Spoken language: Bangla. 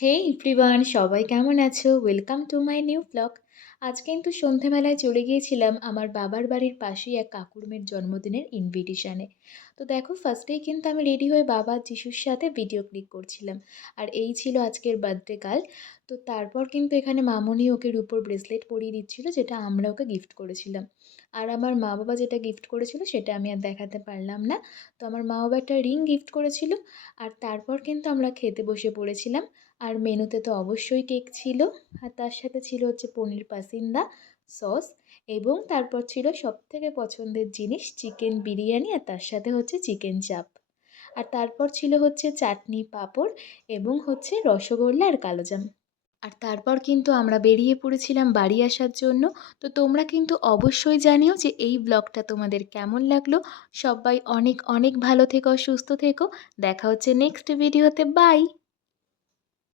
হে এভরিওয়ান, সবাই কেমন আছো? Welcome to my new blog. আজ কিন্তু সন্ধেবেলায় চলে গিয়েছিলাম আমার বাবার বাড়ির পাশেই এক কাকুর মেয়ের জন্মদিনের ইনভিটেশনে। তো দেখো, ফার্স্টেই কিন্তু আমি রেডি হয়ে বাবা যিশুর সাথে ভিডিও ক্লিক করছিলাম। আর এই ছিল আজকের বার্থডে কাল। তো তারপর কিন্তু এখানে মামনি ওকে রূপোর ব্রেসলেট পরিয়ে দিচ্ছিল, যেটা আমরা ওকে গিফট করেছিলাম। আর আমার মা বাবা যেটা গিফট করেছিল সেটা আমি আর দেখাতে পারলাম না। তো আমার মা বাবা একটা রিং গিফট করেছিল। আর তারপর কিন্তু আমরা খেতে বসে পড়েছিলাম। আর মেনুতে তো অবশ্যই কেক ছিল। আর তার সাথে ছিল হচ্ছে পনির পাসিন্দা, সস, এবং তারপর ছিল সবথেকে পছন্দের জিনিস চিকেন বিরিয়ানি, আর তার সাথে হচ্ছে চিকেন চাপ। আর তারপর ছিল হচ্ছে চাটনি, পাঁপড়, এবং হচ্ছে রসগোল্লা আর কালোজাম। আর তারপর কিন্তু আমরা বেরিয়ে পড়েছিলাম বাড়ি আসার জন্য। তো তোমরা কিন্তু অবশ্যই জানিও যে এই ব্লগটা তোমাদের কেমন লাগলো। সবাই অনেক অনেক ভালো থেকো, সুস্থ থেকো। দেখা হচ্ছে নেক্সট ভিডিওতে। বাই।